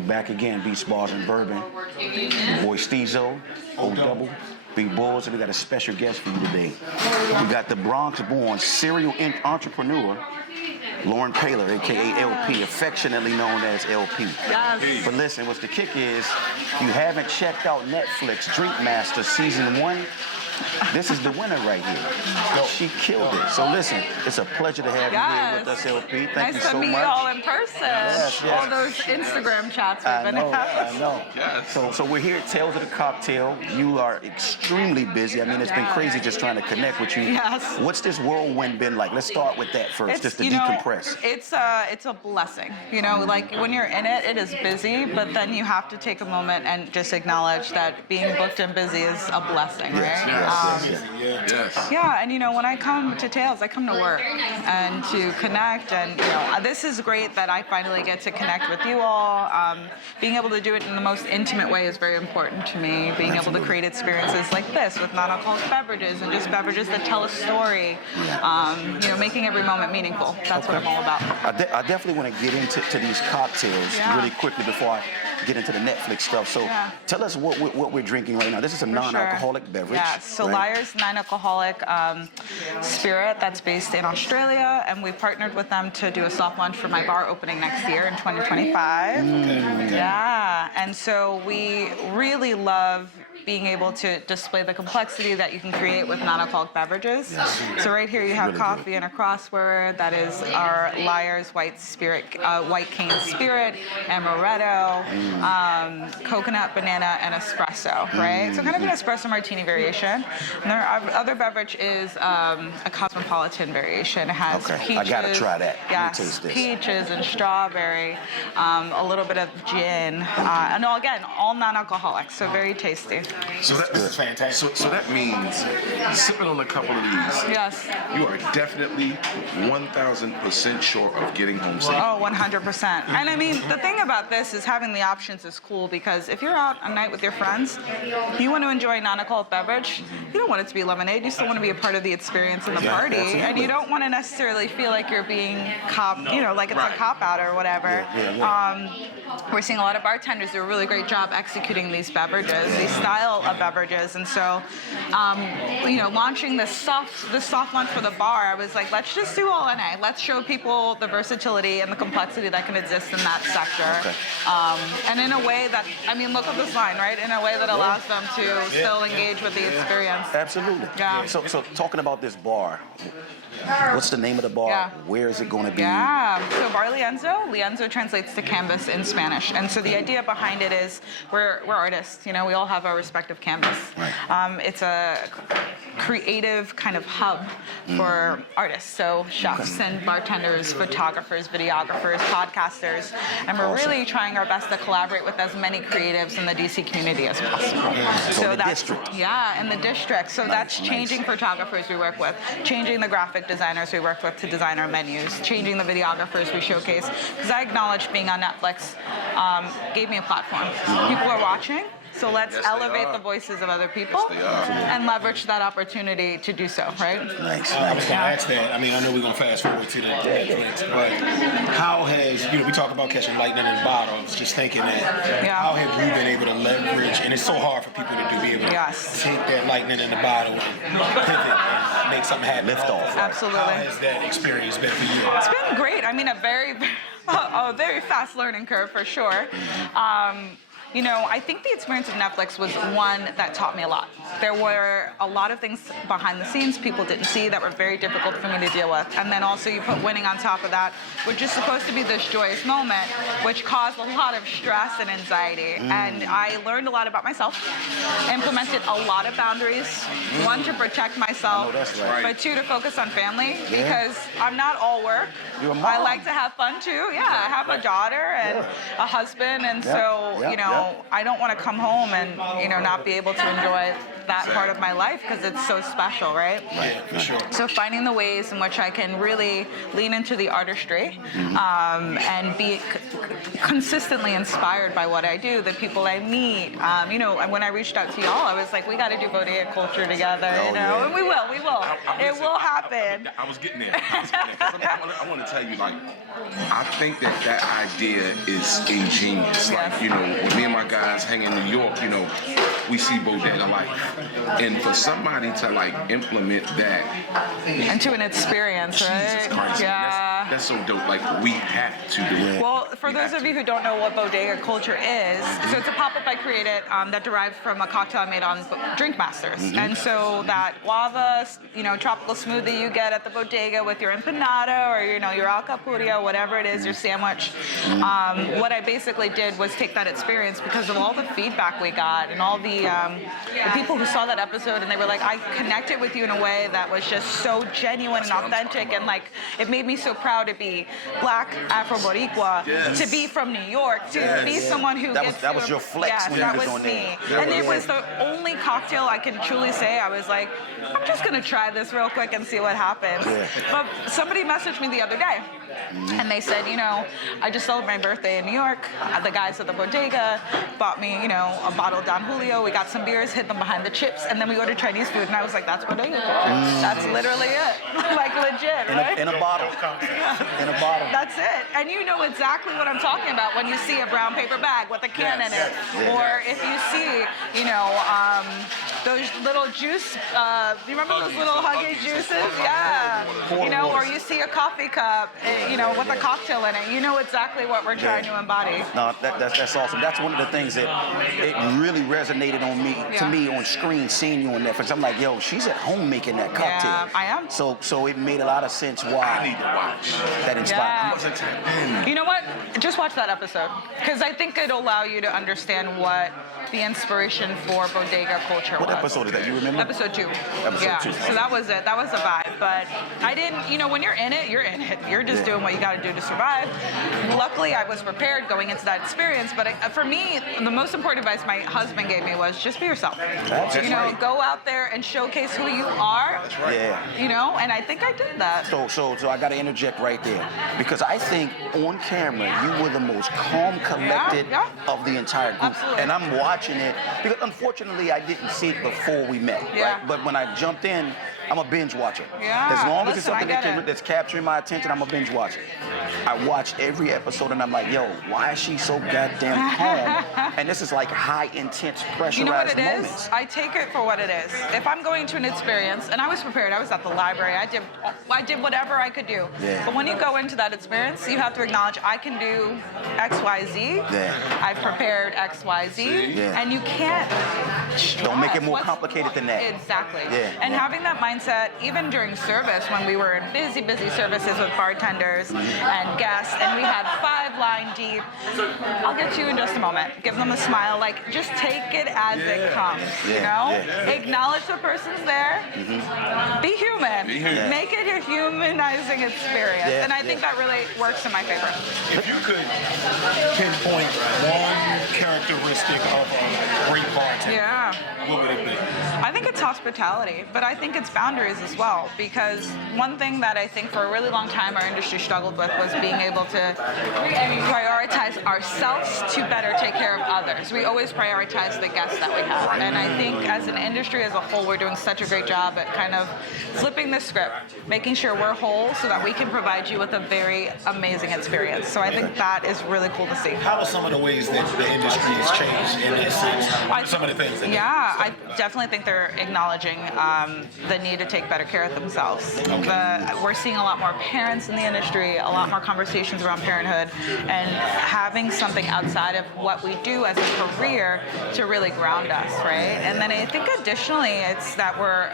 We back again, Beach Bars and Bourbon. Boy Steezo, O-Double, Big Bulls, and we got a special guest for you today. We got the Bronx-born serial entrepreneur, Lauren Paler, a.k.a. LP, affectionately known as LP. Yes. But listen, what's the kick is, if you haven't checked out Netflix Drink Master Season 1, this is the winner right here. She killed it. So listen, it's a pleasure to have you here with us, LP. Thank you so much. Nice to meet you all in person. Yes. All those Instagram chats we've been having. I know. Yes. So we're here at Tales of the Cocktail. You are extremely busy. I mean, it's been crazy just trying to connect with you. Yes. What's this whirlwind been like? Let's start with that first, just to decompress. It's a blessing. You know, like when you're in it, it is busy, but then you have to take a moment and just acknowledge that being booked and busy is a blessing, right? Yes. Yeah, and you know, when I come to Tales, I come to work and to connect, and you know, this is great that I finally get to connect with you all. Being able to do it in the most intimate way is very important to me. Being able to create experiences like this with non-alcoholic beverages and just beverages that tell a story. You know, making every moment meaningful. That's what I'm all about. I definitely want to get into these cocktails really quickly before I get into the Netflix stuff. So tell us what we're drinking right now. This is a non-alcoholic beverage. Yeah, so Lyre's non-alcoholic spirit that's based in Australia, and we've partnered with them to do a soft launch for my bar opening next year in 2025. Yeah, and so we really love being able to display the complexity that you can create with non-alcoholic beverages. So right here you have coffee and a crossword. That is our Lyre's white spirit, white cane spirit, amaretto, coconut, banana, and espresso, right? So kind of an espresso martini variation. And our other beverage is a cosmopolitan variation. It has peaches. I gotta try that. Yes, taste this. Peaches and strawberry, a little bit of gin, and again, all non-alcoholic, so very tasty. So that's fantastic. So that means sipping on a couple of these. Yes. You are definitely 1,000% sure of getting home safe. Oh, 100%. And I mean, the thing about this is having the options is cool, because if you're out a night with your friends, you want to enjoy a non-alcoholic beverage, you don't want it to be lemonade, you still want to be a part of the experience and the party, and you don't want to necessarily feel like you're being like it's a cop-out or whatever. We're seeing a lot of bartenders do a really great job executing these beverages, these style of beverages, and so, launching this soft launch for the bar, I was like, let's just do all NA. Let's show people the versatility and the complexity that can exist in that sector, and in a way that, I mean, look at this line, right? In a way that allows them to still engage with the experience. Absolutely. Yeah. So talking about this bar, what's the name of the bar? Where is it going to be? Yeah, so Bar Leonzo. Leonzo translates to canvas in Spanish. And so the idea behind it is we're artists. You know, we all have our respective canvas. Right. It's a creative kind of hub for artists. So chefs and bartenders, photographers, videographers, podcasters. And we're really trying our best to collaborate with as many creatives in the DC community as possible. So that's district. Yeah, in the district. So that's changing photographers we work with, changing the graphic designers we work with to design our menus, changing the videographers we showcase. Because I acknowledge being on Netflix gave me a platform. People are watching, so let's elevate the voices of other people and leverage that opportunity to do so, right? Nice. I was going to ask that. I mean, I know we're going to fast forward to the Netflix, but how has, we talk about catching lightning in a bottle. I was just thinking that, how have you been able to leverage, and it's so hard for people to be able to take that lightning in the bottle and pivot and make something happen. Lift off. Absolutely. How has that experience been for you? It's been great. I mean, a very fast learning curve for sure. I think the experience of Netflix was one that taught me a lot. There were a lot of things behind the scenes people didn't see that were very difficult for me to deal with. And then also you put winning on top of that, which is supposed to be this joyous moment, which caused a lot of stress and anxiety. And I learned a lot about myself, implemented a lot of boundaries. One, to protect myself, but two, to focus on family, because I'm not all work. You're a mom. I like to have fun too. Yeah, I have a daughter and a husband, and so, I don't want to come home and, not be able to enjoy that part of my life because it's so special, right? Yeah, for sure. So finding the ways in which I can really lean into the artistry and be consistently inspired by what I do, the people I meet. You know, when I reached out to y'all, I was like, we got to do Bodega culture together, you know, and we will. It will happen. I was getting there. I want to tell you, like, I think that idea is ingenious. Like, you know, when me and my guys hang in New York, you know, we see Bodega life. And for somebody to, like, implement that into an experience, right? Jesus Christ, Yeah. that's so dope. Like, we have to do it. Well, for those of you who don't know what Bodega culture is, so it's a pop-up I created that derived from a cocktail I made on Drink Masters. And so that guava, you know, tropical smoothie you get at the Bodega with your empanada or, you know, your alcapurria, whatever it is, your sandwich. What I basically did was take that experience because of all the feedback we got and all the people who saw that episode and they were like, I connected with you in a way that was just so genuine and authentic, and like it made me so proud to be Black Afro-Boricua, to be from New York, to be someone who that was your flex when you was on there. And it was the only cocktail I can truly say I was like, I'm just gonna try this real quick and see what happens. But somebody messaged me the other day and they said, you know, I just celebrated my birthday in New York. The guys at the Bodega bought me, you know, a bottle of Don Julio. We got some beers, hid them behind the chips, and then we ordered Chinese food. And I was like, that's Bodega. That's literally it. Like legit, right? In a bottle. In a bottle. That's it. And you know exactly what I'm talking about when you see a brown paper bag with a can in it. Or if you see, you know, those little juice, do you remember those little Huggy juices? Yeah. You know, or you see a coffee cup, you know, with a cocktail in it. You know exactly what we're trying to embody. No, that's awesome. That's one of the things that it really resonated on me, to me on screen, seeing you on Netflix. I'm like, yo, she's at home making that cocktail. Yeah, I am. So it made a lot of sense why I need to watch. that inspired. Yeah. You know what? Just watch that episode because I think it'll allow you to understand what the inspiration for Bodega culture was. What episode is that? You remember? Episode 2. Episode 2. So that was it. That was the vibe. But I didn't, you know, when you're in it, you're in it. You're just doing what you got to do to survive. Luckily, I was prepared going into that experience. But for me, the most important advice my husband gave me was just be yourself. That's you know, right. go out there and showcase who you are. That's right. Yeah. You know, and I think I did that. So I got to interject right there because I think on camera you were the most calm, collected of the entire group. Absolutely. And I'm watching it because unfortunately I didn't see it before we met. Yeah. Right? But when I jumped in, I'm a binge watcher. Yeah. As long as it's Listen, something that's capturing my attention, I'm a binge watcher. I watch every episode and I'm like, yo, why is she so goddamn calm? And this is like high intense pressurized You know what it moments. is? I take it for what it is. If I'm going to an experience, and I was prepared, I was at the library, I did whatever I could do. Yeah. But when you go into that experience, you have to acknowledge I can do X, Y, Z. Yeah. I've prepared X, Y, Z. Yeah. And you can't Don't make it more What's- complicated than that. Exactly. Yeah, And yeah. having that mindset, even during service, when we were in busy services with bartenders and guests, and we had 5 line deep. I'll get to you in just a moment. Give them a smile. Like, just take it as it comes. You know? Acknowledge the person's there. Be human. Make it a humanizing experience. Yeah, And I think that really works in my favor. If you could pinpoint one characteristic of a great bartender, Yeah. what would it be? I think it's hospitality, but I think it's boundaries as well, because one thing that I think for a really long time our industry struggled with was being able to prioritize ourselves to better take care of others. We always prioritize the guests that we have, and I think as an industry as a whole, we're doing such a great job at kind of flipping the script, making sure we're whole so that we can provide you with a very amazing experience. So I think that is really cool to see. How are some of the ways that the industry has changed in that sense? What are some of the things that I definitely think they're acknowledging the need to take better care of themselves. We're seeing a lot more parents in the industry, a lot more conversations around parenthood, and having something outside of what we do as a career to really ground us, right? And then I think additionally, it's that we're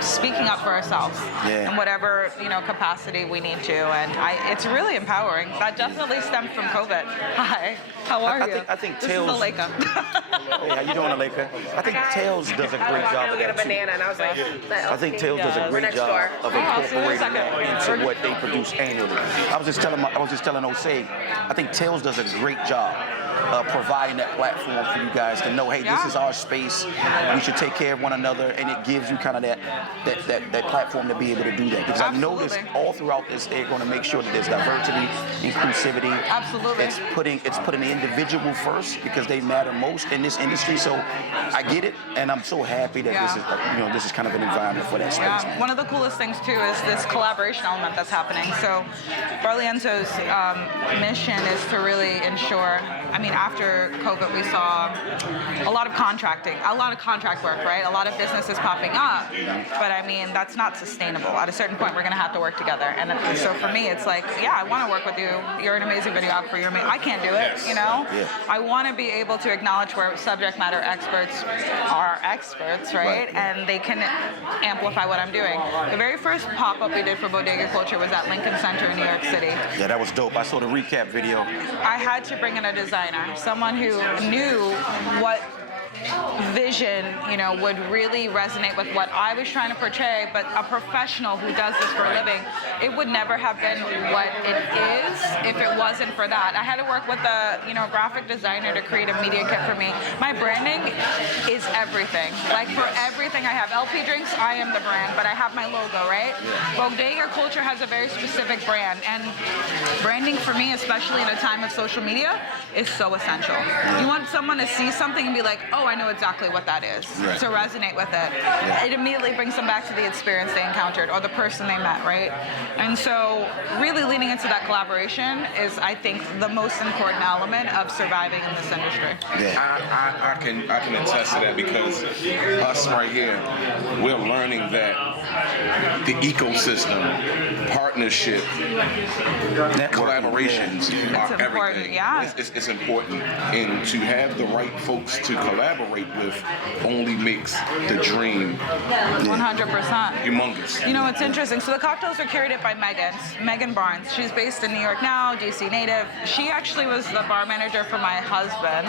speaking up for ourselves in whatever capacity we need to, and it's really empowering. That definitely stemmed from COVID. Hi, how are you? I think this Tails. is Aleka. Hey, how you doing, Aleka? I think Tails does a great job of that too. And I was like, I think Tails does a great job of incorporating that into what they produce annually. I was just telling Osei, I think Tails does a great job providing that platform for you guys to know, hey, this is our space. We should take care of one another, and it gives you kind of that platform to be able to do that. Because I noticed all throughout this, they're going to make sure that there's diversity, inclusivity. Absolutely. It's putting the individual first because they matter most in this industry. So I get it, and I'm so happy that this is kind of an environment for that space. Yeah. One of the coolest things too is this collaboration element that's happening. So Leonzo's mission is to really ensure, after COVID we saw a lot of contract work, right? A lot of businesses popping up, but that's not sustainable. At a certain point we're going to have to work together. And so for me it's like, I want to work with you. You're an amazing videographer. I can't do it, I want to be able to acknowledge where subject matter experts are experts, right? And they can amplify what I'm doing. The very first pop-up we did for Bodega Culture was at Lincoln Center in New York City. Yeah, that was dope. I saw the recap video. I had to bring in a designer, someone who knew what vision, would really resonate with what I was trying to portray, but a professional who does this for a living, it would never have been what it is if it wasn't for that. I had to work with a, graphic designer to create a media kit for me. My branding is everything. Like for everything I have, LP Drinks, I am the brand, but I have my logo, right? Bodega Culture has a very specific brand, and branding for me, especially in a time of social media, is so essential. You want someone to see something and be like, oh, I know exactly what that is, to resonate with it. It immediately brings them back to the experience they encountered or the person they met, right? And so really leaning into that collaboration is, I think, the most important element of surviving in this industry. I can attest to that because us right here, we're learning that the ecosystem, partnership, collaborations are everything. It's important. And to have the right folks to collaborate with only makes the dream 100%. humongous. It's interesting. So the cocktails are curated by Megan Barnes. She's based in New York now, DC native. She actually was the bar manager for my husband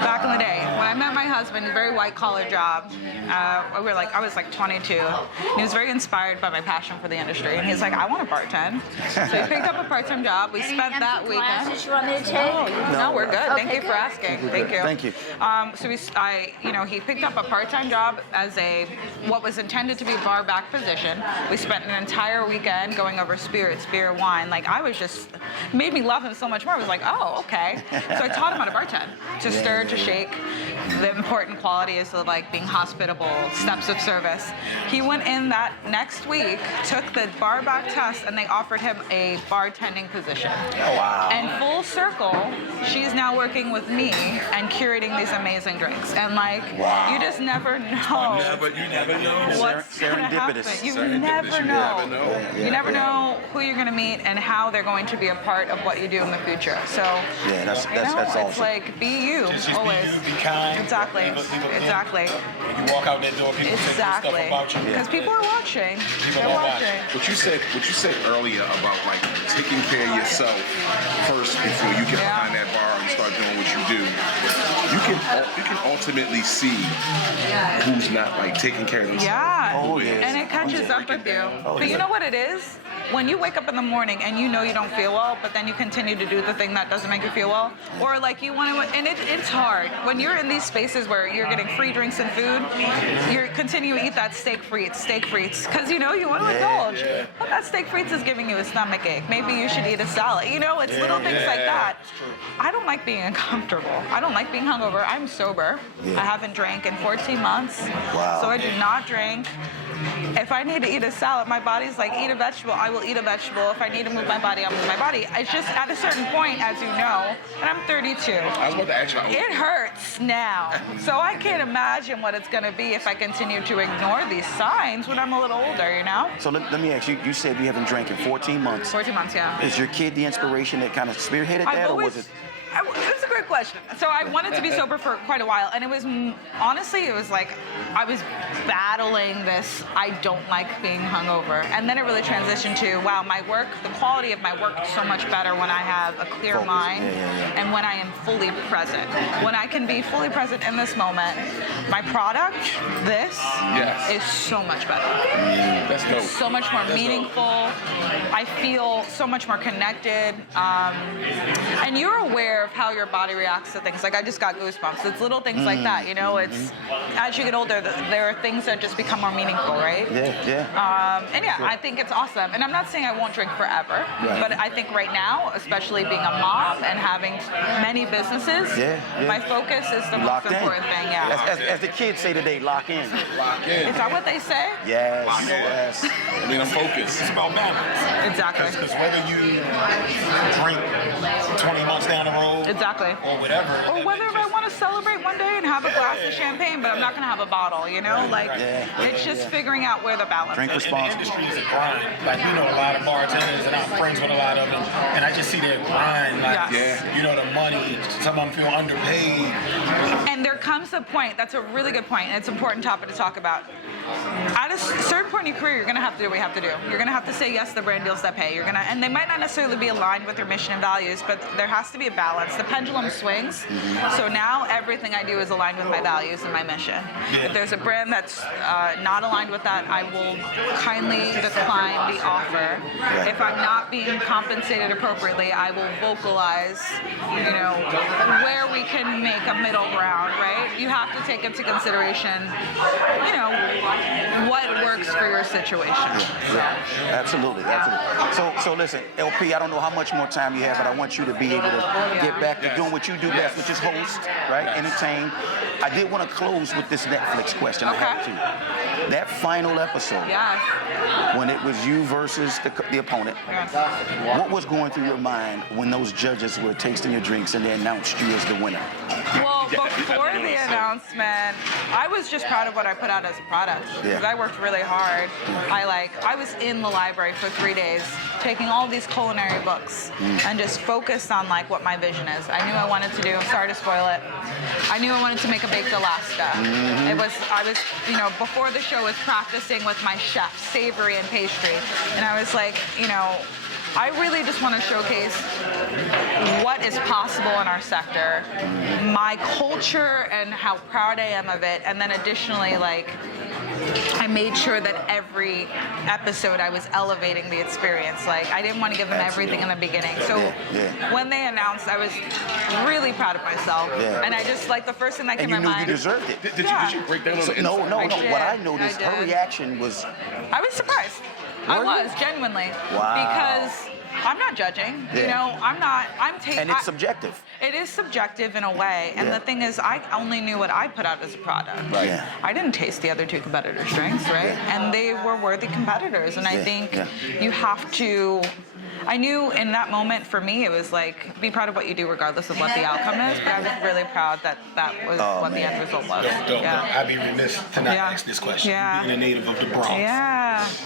back in the day. When I met my husband, a very white collar job. I was like 22. He was very inspired by my passion for the industry, and he's like, I want to bartend. So he picked up a part-time job. We spent that weekend. Classes you want me to take? No, we're good. Okay, Thank you for asking. Thank you. So he picked up a part-time job as what was intended to be a bar back position. We spent an entire weekend going over spirits, beer, wine. Like made me love him so much more. I was like, oh, okay. So I taught him how to bartend, to stir, to shake. The important qualities of being hospitable, steps of service. He went in that next week, took the bar back test, and they offered him a bartending position. Oh, wow. And full circle, she's now working with me and curating these amazing drinks. And you just never know. You never know. What's going to happen. You never know. You never know who you're going to meet and how they're going to be a part of what you do in the future. So that's awesome. It's like be you Just always. Be you, be kind. Exactly. When you walk out that door, people say stuff about you. Because people are watching. They're watching. What you said earlier about taking care of yourself first before you get behind that bar and start doing what you do. You can ultimately see who's not taking care of themselves. And it catches up with you. But you know what it is? When you wake up in the morning and you know you don't feel well, but then you continue to do the thing that doesn't make you feel well, or you want to, and it's hard. When you're in these spaces where you're getting free drinks and food, you continue to eat that steak frites, because you want to indulge. But that steak frites is giving you a stomach ache. Maybe you should eat a salad. It's little things like that. I don't like being uncomfortable. I don't like being hungover. I'm sober. I haven't drank in 14 months. Wow. So I do not drink. If I need to eat a salad, my body's like, eat a vegetable, I will eat a vegetable. If I need to move my body, I'll move my body. It's just at a certain point, as you know, and I'm 32. I was about to ask you. It hurts now. So I can't imagine what it's going to be if I continue to ignore these signs when I'm a little older, So let me ask you, you said you haven't drank in 14 months. 14 months, yeah. Is your kid the inspiration that kind of spearheaded that, or was it? It's a great question. So I wanted to be sober sober for quite a while, and it was honestly, it was like I was battling this. I don't like being hungover, and then it really transitioned to wow, my work, the quality of my work is so much better when I have a clear mind and when I am fully present. When I can be fully present in this moment, my product, this, is so much better. That's dope. So much more meaningful. I feel so much more connected. And you're aware of how your body reacts to things. Like I just got goosebumps. It's little things like that, you know. It's as you get older, there are things that just become more meaningful, right? And yeah, I think it's awesome. And I'm not saying I won't drink forever, but I think right now, especially being a mom and having many businesses, my focus is the most important thing. As the kids say today, lock in. Lock in. Is that what they say? Yes. Lock in. Yes. I mean, I'm focused. It's about balance. Exactly. Because whether you drink 20 months down the road, or whatever, or whether I want to celebrate one day and have a glass of champagne, but I'm not going to have a bottle, you know? Like, it's just figuring out where the balance Drink is. responsibly. The industry is a grind. Like, we know a lot of bartenders, and I'm friends with a lot of them, and I just see their grind. Like, you know, the money, some of them feel underpaid. And there comes a point, that's a really good point, and it's an important topic to talk about. At a certain point in your career, you're going to have to do what you have to do. You're going to have to say yes to the brand deals that pay. You're going to, and they might not necessarily be aligned with your mission and values, but there has to be a balance. The pendulum swings. So now everything I do is aligned with my values and my mission. If there's a brand that's not aligned with that, I will kindly decline the offer. If I'm not being compensated appropriately, I will vocalize, you know, where we can make a middle ground, right? You have to take into consideration, you know, what works for your situation. Absolutely. So listen, LP, I don't know how much more time you have, but I want you to be able to get back to doing what you do best, which is host, right? Entertain. I did want to close with this Netflix question. I have to. That final episode, when it was you versus the opponent, what was going through your mind when those judges were tasting your drinks and they announced you as the winner? Well, before the announcement, I was just proud of what I put out as a product. Because I worked really hard. I was in the library for 3 days, taking all these culinary books and just focused on like what my vision is. I knew I wanted to do, I'm sorry to spoil it, I knew I wanted to make a baked Alaska. I was, you know, before the show was practicing with my chef, savory and pastry. And I was like, you know, I really just want to showcase what is possible in our sector, my culture and how proud I am of it, and then additionally, like, I made sure that every episode I was elevating the experience. Like, I didn't want to give them everything in the beginning. So when they announced, I was really proud of myself. And I just, like, the first thing that came to my mind. And you deserved it. Did you break down on the No. did. What I noticed, her reaction was... I was surprised. I was, genuinely. Wow. Because I'm not judging. You know, I'm taking... And it's subjective. It is subjective in a way. And the thing is, I only knew what I put out as a product. I didn't taste the other two competitors' drinks, right? And they were worthy competitors. And I think you have to... I knew in that moment, for me, it was like, be proud of what you do regardless of what the outcome is. But I was really proud that was what the end result was. I'd be remiss to not ask this question. Being a native of the Bronx.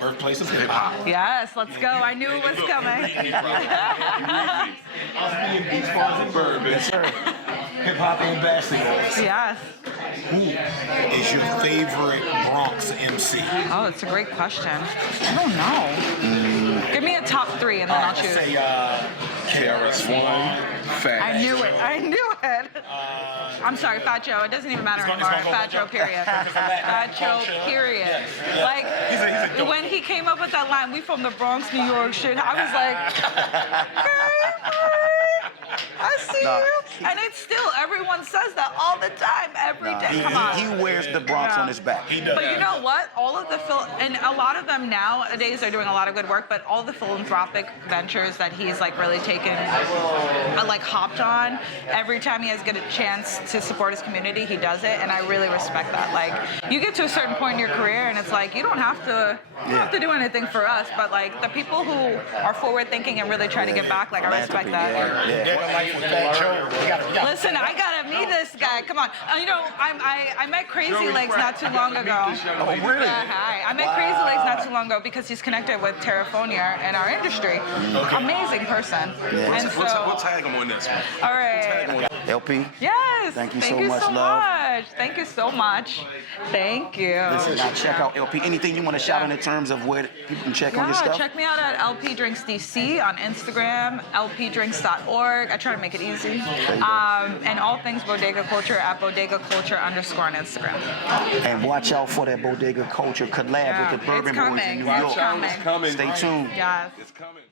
Birthplace of hip hop. Yes, let's go. I knew it was coming. Yes, sir. Hip hop ambassadors. Yes. Who is your favorite Bronx MC? Oh, it's a great question. I don't know. Give me a top 3 and then I'll choose. Say KRS-One, Fat. I knew it. I'm sorry, Fat Joe. It doesn't even matter anymore. Fat Joe, period. Fat Joe, period. Like, when he came up with that line, we from the Bronx, New York shit, I was like, I see you. And it's still, everyone says that all the time, every day. Come on. He wears the Bronx on his back. He does. But you know what? All of the and a lot of them nowadays are doing a lot of good work, but all the philanthropic ventures that he's like really taken, like hopped on, every time he has get a chance to support his community, he does it, and I really respect that. Like, you get to a certain point in your career, and it's like, you don't have to do anything for us, but like the people who are forward thinking and really try to give back, like I respect that. Listen, I gotta meet this guy. Come on. You know, I met Crazy Legs not too long ago. Oh, really? Hi. I met Crazy Legs not too long ago because he's connected with Terrafonia in our industry. Amazing person. And so, We'll tag him on this one. all right. LP. Yes. Thank you so much, love. Thank you so much. Thank you. Listen, now check out LP. Anything you want to shout in terms of where people can check on your stuff? Check me out at LP Drinks DC on Instagram, lpdrinks.org. I try to make it easy. And all things Bodega Culture at Bodega Culture _ on Instagram. And watch out for that Bodega Culture collab with the Bourbon Boys in New York. It's coming. It's coming. Stay tuned. Yes. It's coming.